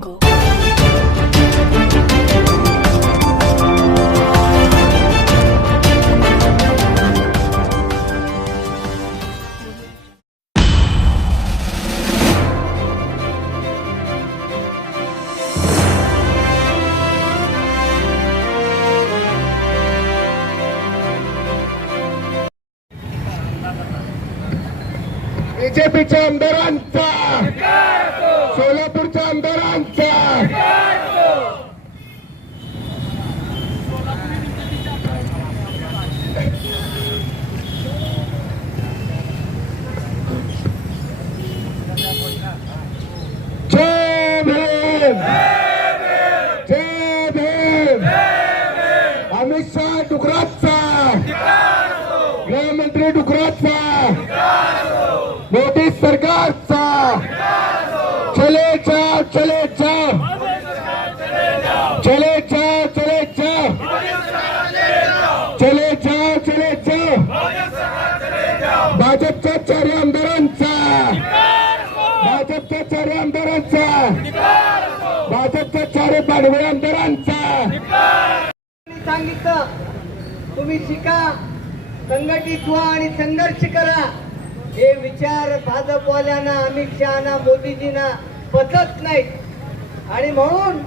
jungle. बीजेपीच्या आमदारांचा सोलापूरच्या आमदारांचा जय भीम। जय भीम। अमित शहा डुकराचा गृहमंत्री डुकराचा मोदी सरकारचा। चले जाओ चले जाओ। चले जाओ चले जाओ। चले जाओ चले जाओ। भाजपच्या चार आमदारांचा। भाजपच्या चार आमदारांचा। भाजपच्या चारे पाडवे आमदारांचा. सांगितलं तुम्ही शिका संघटित व्हा आणि संघर्ष करा. हे विचार भाजपवाल्यांना अमित शहाना मोदीजींना पचत नाहीत. आणि म्हणून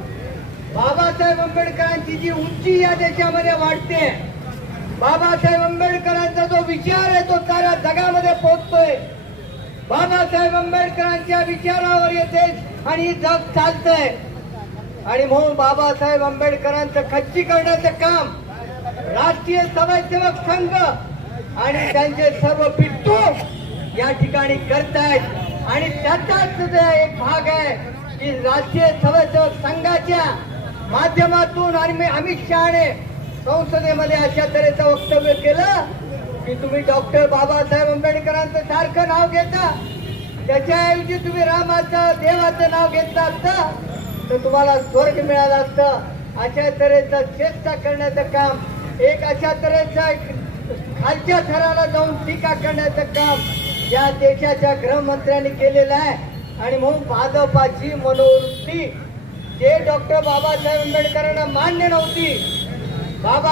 बाबासाहेब आंबेडकरांची जी उंची या देशामध्ये वाढते बाबासाहेब आंबेडकरांचा जो विचार आहे तो साऱ्या जगामध्ये पोहोचतोय. बाबासाहेब आंबेडकरांच्या विचारावर येते आणि जग चालतंय. आणि म्हणून बाबासाहेब आंबेडकरांचं खच्ची करण्याचं काम राष्ट्रीय समाजसेवक संघ आणि त्यांचे सर्व पिट्टू या ठिकाणी करतायत. आणि त्याचाच सुद्धा एक भाग आहे की राष्ट्रीय समाजसेवक संघाच्या माध्यमातून आणि मी अमित शहाने संसदेमध्ये अशा तऱ्हेचं वक्तव्य केलं की तुम्ही डॉक्टर बाबासाहेब आंबेडकरांचं सारखं नाव घेता. त्याच्याऐवजी तुम्ही रामाचं देवाचं नाव घेतलं असतं. तर तुम्हाला स्वर्ग मिळालं असतं. अशा तऱ्हेचं चेष्टा करण्याचं काम एक अशा तऱ्हेचं खालच्या थराला जाऊन टीका करण्याचं काम या देशाच्या गृहमंत्र्यांनी केलेलं आहे. आणि म्हणून भाजपाची मनोवृत्ती जे डॉक्टर बाबासाहेब आंबेडकरांना मान्य नव्हती बाबा